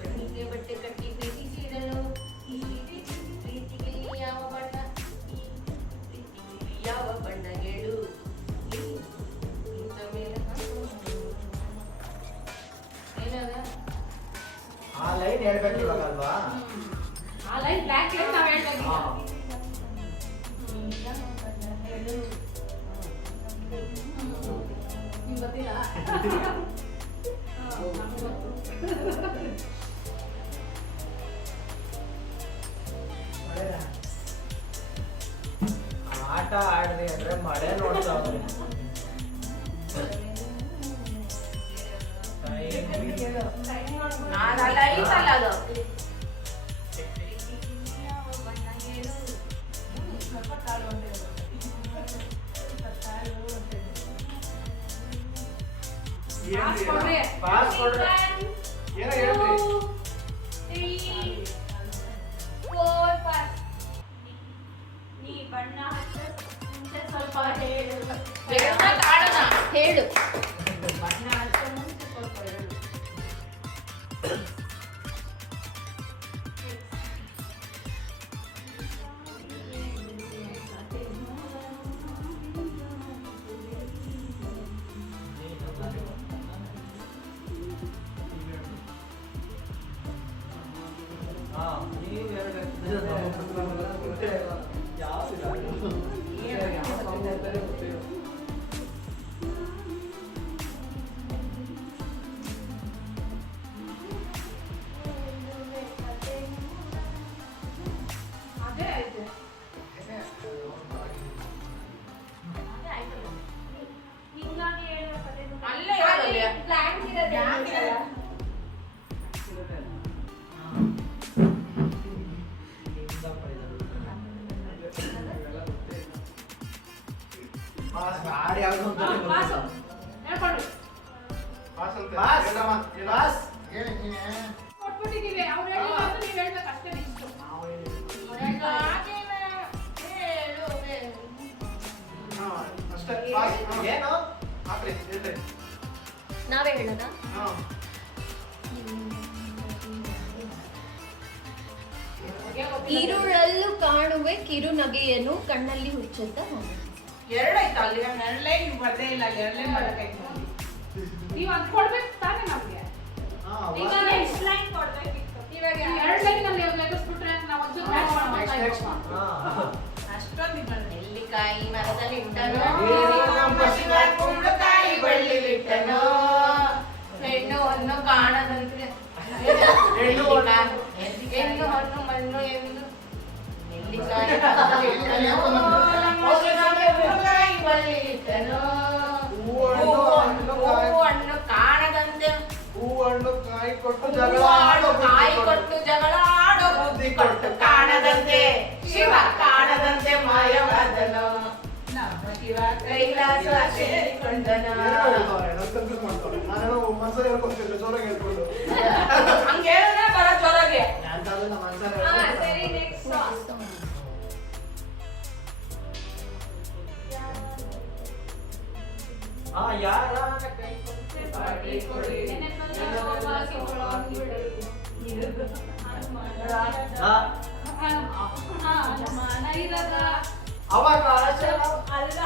ಕಣ್ಣಿಗೆ ಬಟ್ಟೆ ಕಟ್ಟಿ ಪ್ರೀತಿಸಿದಳು ಪ್ರೀತಿಗೆ ಯಾವ ಬಣ್ಣ ಯಾವ ಬಣ್ಣ ಹೇಳು ಇಂಥ ಮೇಲೆ ಏನದ ಆ ಲೈನ್ ಹೇಳ್ಬೇಕು ಇವಾಗಲ್ವಾ? ಆ ಲೈನ್ ಬ್ಲ್ಯಾಕ್ ಲೈನ್ ನಾವು ಹೇಳ್ಬೇಕು. ಹೇಳು ನಿಮ್ಗೆ ಗೊತ್ತಿಲ್ಲ? ಆಟ ಆಡ್ರಿ ಅಂದ್ರೆ ಮಳೆ ನೋಡ್ತಾ ಹೋದ್ರಿ. ಅದಲ್ಲ ಐತಲ್ಲ ಅದು ಪಾಸ್ ಕೊಡ್ರಿ. ಏನೋ ಹೇಳ್ರಿ. ನೀ ಬಣ್ಣ ಮುಂಚೆ ಸ್ವಲ್ಪ ಹೇಳು. ಹೇಳು ಬಣ್ಣ ಹಚ್ಚೋ ಮುಂಚೆ ಸ್ವಲ್ಪ ಹೇಳು. ಹಾ, ನೀವು ಎರಡು ಅದೇ ಆಯ್ತು. ಹಿಂಗಾಗಿ ಹೇಳೋ ಕಥೆ ಅಲ್ಲೇ ಹೇಳೋದು. ಬ್ಲ್ಯಾಂಕ್ ಇರೋದು ಯಾಕಿರಲ್ಲ? ಹಾಡು ಯಾವ್ದು ಅಂತ ಪಾಸ್ ಗೊತ್ತಿಲ್ಲ. ಹೇಳ್ಕೊಡ್ರಿ. ಪಾಸ್. ಕೊಟ್ಬಿಟ್ಟಿದೀವಿ. ಅವ್ರು ಹೇಳಿಲ್ಲ ಅಂದ್ರೆ ನೀವು ಹೇಳ್ಬೇಕು ಅಷ್ಟೇ ನೆಕ್ಸ್ಟ್. ಏನು ಹಾಕ್ರಿ ಹೇಳ್ರಿ. ನಾವೇ ಹೇಳೋದಾ? ಹಾ. ಇರುಳಲ್ಲೂ ಕಾಣುವೆ ಕಿರು ನಗೆಯನ್ನು ಕಣ್ಣಲ್ಲಿ ಹುಚ್ಚುತ್ತ ಎರಡಾಯ್ತು ಅಲ್ಲಿ ಎರಡಲೇ ನೀವು ಬರ್ದೇ ಇಲ್ಲ ಅಲ್ಲಿ ಎರಡಲೇ ಮಾಡಬೇಕಾಯ್ತು ನೀವು ಅದು ಕೊಡ್ಬೇಕು ತಾನೇ ನಮ್ಗೆ. ಹಾ, ಈಗ ಬಾ. ನೆಕ್ಸ್ಟ್ ಲೈನ್ ಕೊಡ್ಬೇಕಿತ್ತು. ಇವಾಗ ಎರಡು ಲೈನ್ ಅಲ್ಲಿ ಲೆಗಿಸ್ಬಿಟ್ರೆ ನಾವು ಒಂದು Next. ಹಾ. ಅಷ್ಟೊಂದು ಇದು ಮಾಡಿದೆ ನೆಲ್ಲಿಕಾಯಿ ಮರದಲ್ಲಿ ಇಟ್ಟನು ಕುಂಬಳಕಾಯಿ ಬಳ್ಳಿಲಿಟ್ಟನು ಹೆಣ್ಣು ಹೊನ್ನು ಕಾಣದಂತೆ ಹೆಣ್ಣು ಹೊನ್ನು. ಹೆಣ್ಣು ಹೊನ್ನು ಮಣ್ಣು ಎಂದು ನೆಲ್ಲಿಕಾಯಿ ಕುಂಬಳಕಾಯಿ ಬಳ್ಳಿಲಿಟ್ಟನು ಹೂವನ್ನು ಕಾಣದಂತೆ ಹೂವನ್ನು ಕಾಯಿ ಕೊಟ್ಟು ಹೂವಾಡು ಕಾಯಿ ಕೊಟ್ಟು ಜಗಳ ಆಡೋ ಬುದ್ಧಿ ಕೊಟ್ಟು ಕಾಣದಂತೆ ಶಿವ ಕಾಣದಂತೆ ಮಾಯವಾದನು ನಮ್ಮ ಶಿವ ಕೈಲಾಸ ಸೇರಿಕೊಂಡನು. ನಾನು ಮನ್ಸಲ್ಲಿ ಹೇಳ್ಕೊಡ್ತಿದ್ದೆ ಜೋರಾಗಿ ಹೇಳ್ಕೊಂಡು. ಹಂಗೆ ಹೇಳಿದ್ರೆ ಬರೋ ಜೋರಾಗೆ. ಅಂತಂದ್ರೆ ನಮ್ಮ ಮನ್ಸಲ್ಲಿ ಹಾ, ಹೇಳ್ಕೊಂಡು. ಸರಿ ನೆಕ್ಸ್ಟ್ ಹಾ, ಯಾರ ಕೈ ಪಾಟಿ ಕೊಡಿ ನೆನಪಲ್ಲ ಸೋಮಾಗಿ ಕೊಳಂಬಿಡಿ ಹಾ, ಅನುಮಾನ ಇರದ ಅವಕಾಶ. ಅಲ್ಲ.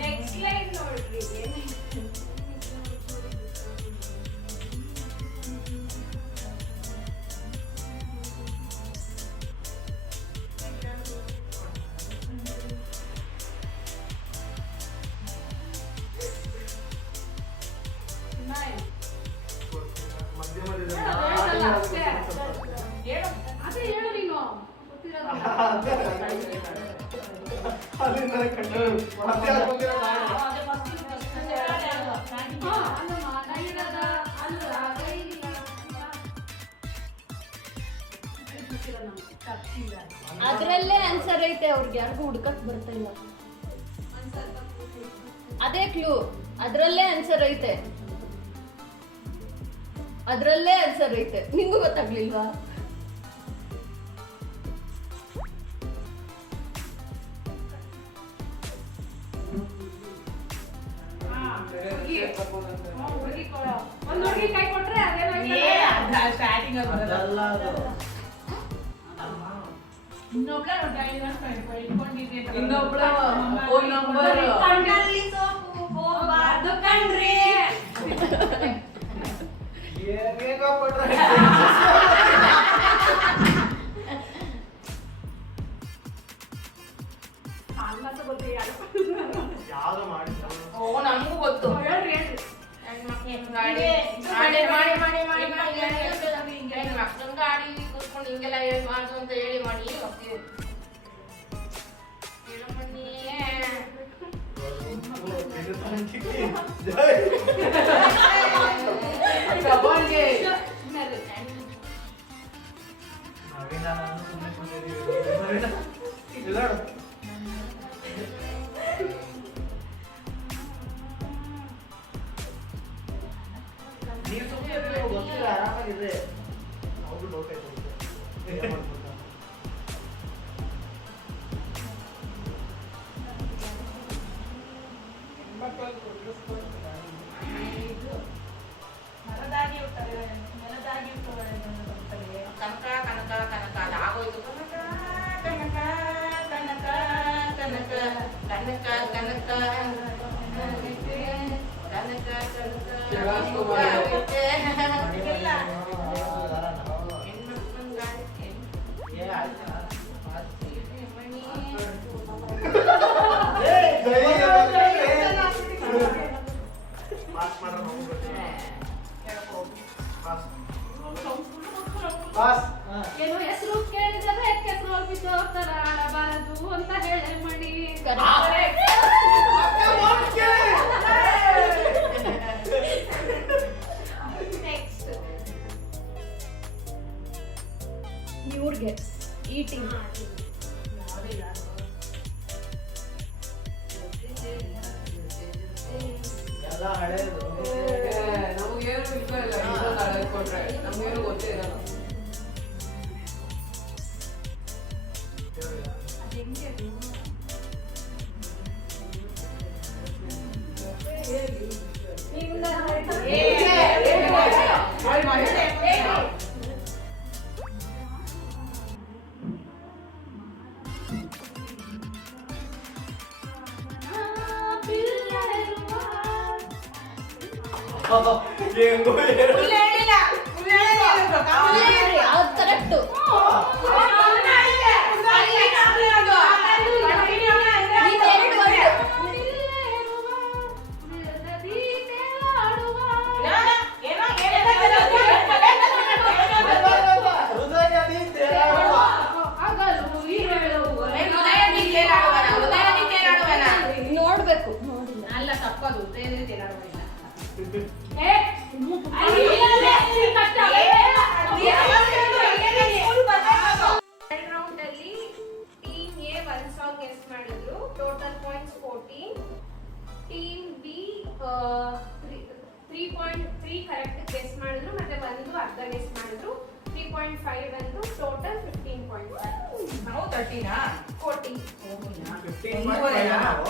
ನೆಕ್ಸ್ಟ್ ಲೈನ್ ನೋಡ್ರಿ. ಮಧ್ಯಮದಲ್ಲಿ ಹೇಳಲ್ಲ, ಅಷ್ಟೇ. ಹೇಳು ಅದೇ ಹೇಳು ನೀನು ಗೊತ್ತಿರೋದು. ಅಲ್ಲಿಂದ ಕಂಡು ಮತ್ತೆ ಹಾಕ್ಕೊಂಡಿರೋ ನಾನು. ಅದೇ ಫಸ್ಟ್ ಹಾ, ಅನುಮಾನ ಇರದ ಅಲ್ಲ ಗೈರಿಯ ಗೊತ್ತಿಲ್ಲ ನಮ್ಗೆ. ತಪ್ಪಿಲ್ಲ. ಅದ್ರಲ್ಲೇ ಆನ್ಸರ್ ಐತೆ, ಅವ್ರಿಗೆ ಯಾರಿಗೂ ಹುಡ್ಕಕ್ ಬರ್ತಾ ಇಲ್ಲ. ಅದೇ ಕ್ಲೂ, ಅದ್ರಲ್ಲೇ ಆನ್ಸರ್ ಐತೆ, ಅದ್ರಲ್ಲೇ ಆನ್ಸರ್ ಐತೆ. ನಿಂಗೂ ಗೊತ್ತಾಗ್ಲಿಲ್ವಾ? ಒಂದ್ ಹುಡುಗಿ ಕೈ ಕೊಟ್ರೆ ಏ ಅದೇನಾಯ್ತು ಅದ ಸ್ಟಾರ್ಟಿಂಗ್ ಅದಲ್ಲ ಅದು. ಇನ್ನೊಬ್ಳ ಇಟ್ಕೊಂಡಿದ್ದೆ ಇನ್ನೊಬ್ಳ ಫೋನ್ ನಂಬರ್ ಕಣ್ಣಲ್ಲಿ ಸೋಪು ಹೋಗ್ಬಾರ್ದು ಕಣ್ರಿ. ಏನೇನೋ ಕೊಟ್ರೆ ಅನ್ನಸ ಗೊತ್ತು ಯಾರು ಯಾವ್ದೋ ಮಾಡಿದ್ರು. ಓ ನಮಗೂ ಗೊತ್ತು ಹೇಳ್ರಿ ಮಕ್ಕಳ ಗಾಡಿ ಕೂತ್ಕೊಂಡು ಹಿಂಗೆಲ್ಲ ಹೇಳಿ ಮಾಡ್ದು ಅಂತ ಹೇಳಿ ಮಾಡಿ ಹೋಗ್ತೀವಿ ಜೈ. ಕಬಾಲ್ಗೆ ನವೀನ ನಾನು ಸುಮ್ನೆ ಕುಂತಿದ್ದೀವಿ. ನವೀನ, ಇಲ್ಲ ನೋಡು. ನೀವು ಸುಮ್ನೆ ಇರ್ಬೇಕು, ಗೊತ್ತಿಲ್ಲ, ಆರಾಮಾಗಿರ್ರಿ. ಅವ್ರು ಡೌಟ್ ಆಯ್ತು ಅವ್ರಿಗೆ. ಏನ್ ಮಾಡ್ಬೇಕು? ಮರದಾಗಿ ಹುಟ್ಟುತ್ತವೆ, ನೆಲದಾಗಿ ಹುಟ್ಟುತ್ತವೆ ಎಂದು ಬರುತ್ತವೆ. ಕನಕ ಕನಕ ಕನಕ ಅದಾಗೋಯ್ತು ಕನಕ ಕನಕ ಕನಕ ಕನಕ ಕನಕ ಕನಕ ಏ, ಆಯ್ತಾ? ಪಾಸ್ ಮಾಡೋಣ, ಹೋಗು ಗೊತ್ತಿಲ್ಲ. ಪಾಸ್. ಪಾಸ್. ಹಾ. ಏನೋ ಹೆಸರು ಕೇಳಿದರೆ ಕೆಸರು ಬಿದ್ದೋಗ್ತಾರ ಆಡಬಾರದು ಅಂತ ಹೇಳಿ ಮಣಿ. ನೆಕ್ಸ್ಟ್ ಇವ್ರಿಗೆ ಈಟಿಂಗ್ ಎಲ್ಲ ಹಳೇದು. ನಮಗೇನು ಇಲ್ಲ ಕೊಟ್ರೆ ನಮಗೇನು ಗೊತ್ತೇ ಇರಲ್ಲ ಹೆಂಗೋ ಹೇಳು. ಇಲ್ಲ ಹೇಳಿಲ್ಲ, ಇಲ್ಲ ಹೇಳಿಲ್ಲ, ಕಾಮನ್ ಅದು ಕರೆಕ್ಟು. ಹೃದಯ ನೀ ತೇಲಾಡುವ. ನೋಡ್ಬೇಕು ನೋಡಿಲ್ಲ. ಅಲ್ಲ ತಪ್ಪದು ಉದಯದಲ್ಲಿ ತೇಲಾಡುವುದಿಲ್ಲ. ರೌಂಡ್ ಅಲ್ಲಿ ಟೀಮ್ ಎ 1 ಸಾಂಗ್ ಗೆಸ್ ಮಾಡಿದ್ರು. Total points 14. Team B 3.3 correct guess ಮಾಡಿದ್ರು ಮತ್ತೆ ಒಂದು ಅರ್ಧ ಗೆಸ್ ಮಾಡಿದ್ರು. 3.5 ಅಂದ್ರು ಟೋಟಲ್ 15.5. ನಾವು 13 14. 15 ನಾವು.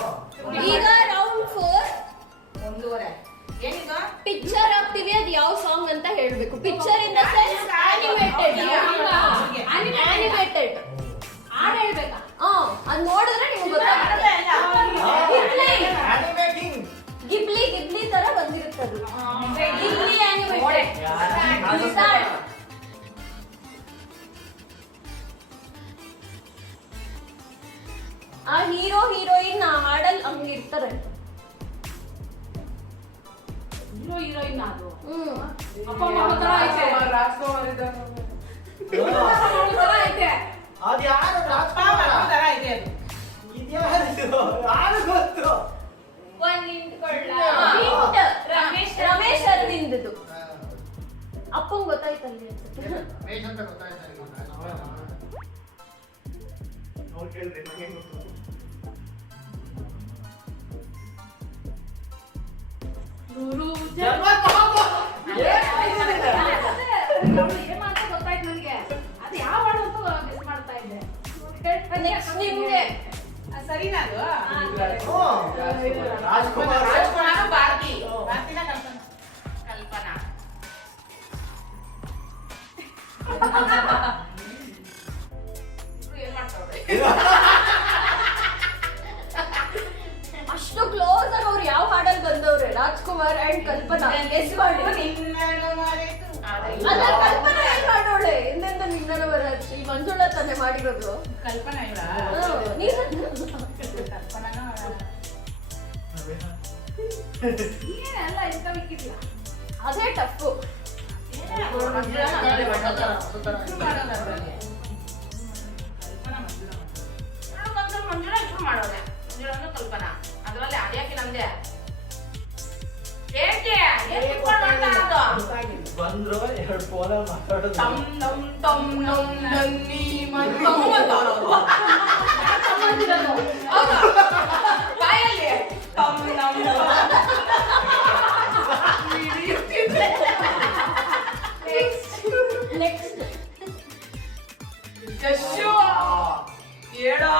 ಈಗ ರೌಂಡ್ 4 ಒಂದೂವರೆ ಏನೀಗ ಪಿಕ್ಚರ್ ಹಾಕ್ತಿವಿ. ಅದು ಯಾವ ಸಾಂಗ್ ಅಂತ ಹೇಳ್ಬೇಕು. Picture in the sense animated. Animated ಹಾಡು ಹೇಳ್ಬೇಕಾ? ಅದ್ ನೋಡಿದ್ರೆ ನಿಮ್ಗೆ ಗೊತ್ತಾಗುತ್ತೆ. Animating. ಗಿಬ್ಲಿ ತರ ಬಂದಿರುತ್ತೆ ಅದು. ಗಿಬ್ಲಿ ಆನಿಮೇಟೆಡ್. ಸ್ಟಾರ್ಟ್. ಆ ಹೀರೋ ಹೀರೋಯಿನ್ ಆ ಹಾಡಲ್ಲಿ ಹಂಗಿರ್ತಾರೆ. ಹೀರೋ ಹೀರೋಯಿನ್ ಅದು ಹ್ಮ್. ಅಪ್ಪ ಮಗ ತರ ಐತೆ. ರಾಜ್ಕುಮಾರ್ ಇದ್ದಾರೆ ಅವ್ರ ತರ ಐತೆ. ಅದು ಯಾರು ರಾಜ್ಕುಮಾರ? ತರ ಇದೆ ಅದು. ಇದ್ಯಾರಿದು? ಯಾರು ಗೊತ್ತು? ಒಂದ್ ಹಿಂಟ್ ಕೊಡ್ಲಾ? ಹಾ. ಹಿಂಟ್. ರಮೇಶ್ ಅರವಿಂದದು. ಅಪ್ಪಂಗ್ ಗೊತ್ತಾಯ್ತಲ್ಲಿ ಅನ್ಸುತ್ತೆ. ಅವ್ರು ಕೇಳ್ರಿ, ನಂಗೇನ್ ಗೊತ್ತು? ಗುರು ಜನ್ಮ ಪಾಪ. ಏನ್ ಮಾಡ್ತಾ ಗೊತ್ತಾಯ್ತು ನನಗೆ. ಅದು ಯಾವ ಹಾಡು ಅಂತ ಮಿಸ್ ಮಾಡ್ತಾ ಇದ್ದೆ. ನೆಕ್ಸ್ಟ್ ನಿಮ್ಗೆ. ಸರಿನಾ ಅದು? ರಾಜ್ಕುಮಾರ್. ರಾಜ್ಕುಮಾರ್ ಭಾರತಿ ರಾಜ್ಕುಮಾರ್ ಅಂಡ್ ಕಲ್ಪನಾ ಗೆಸ್ ಮಾಡಿ. ನಿನ್ನನ್ನು ಮರೆತು. ಅಲ್ಲ ಕಲ್ಪನಾ ಏನ್ ಮಾಡೋಳೆ? ಎಂದೆಂದ ನಿನ್ನನ್ನು ಮರೆತು ಈ ಮಂಜುಳಾ ತಾನೇ ಮಾಡಿರೋದು. ಕಲ್ಪನಾ ಇವಳ ನೀನು ಕಲ್ಪನಾನು ಏನೆಲ್ಲ ಇಷ್ಟ ಬಿಕ್ಕಿದ್ಲ. ಅದೇ ಟಫು. ಮಂಜುಳಾ ಇಬ್ರು ಮಾಡೋರೆ. ಮಂಜುಳಾನು ಕಲ್ಪನಾ ಅದ್ರಲ್ಲಿ ಅದ್ಯಾಕೆ ನಮ್ದೆ ಏಕೆ ಬಂದ್ರು 2 ಫೋನಲ್ಲಿ ಮಾತಾಡೋದು. ತಮ್ ನಮ್ ತಮ್ ನಮ್ ನನ್ನಿ ಮಂಜು ಬಾಯಲ್ಲಿ ತಮ್ ನಮ್ ನೆಕ್ಸ್ಟ್ ಯಶು ಹೇಳೋ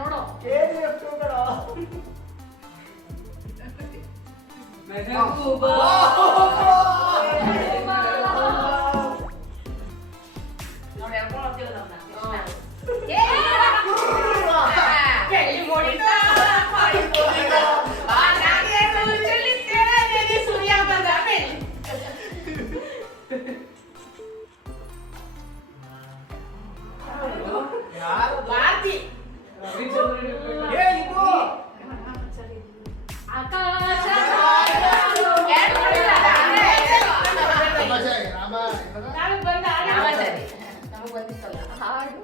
ನೋಡು KGF 2 ಕಣೋ. ಯಾರದು? ಏ ಇದು ಆಕಾಶ ನಾಳೆ ಬಂದ ನಮಗ್ ಬಂದಿತ್ತಲ್ಲ ಹಾಡು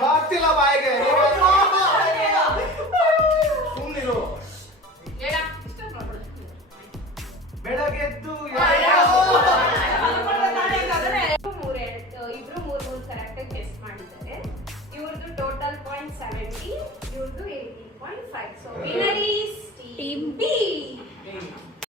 ಬರ್ತಿಲ್ಲ ಬಾಯಿಗೆ. ಸುಮ್ಮನಿರು. ಬೆಳಗೆದ್ದು ಇಬ್ರು ಮೂರು ಕರೆಕ್ಟ್ ಗೆಸ್ ಮಾಡಿದ್ದಾರೆ. ಇವ್ರದ್ದು ಟೋಟಲ್ ಪಾಯಿಂಟ್ 70, ಇವ್ರದ್ದು 80.5. So winner is team B.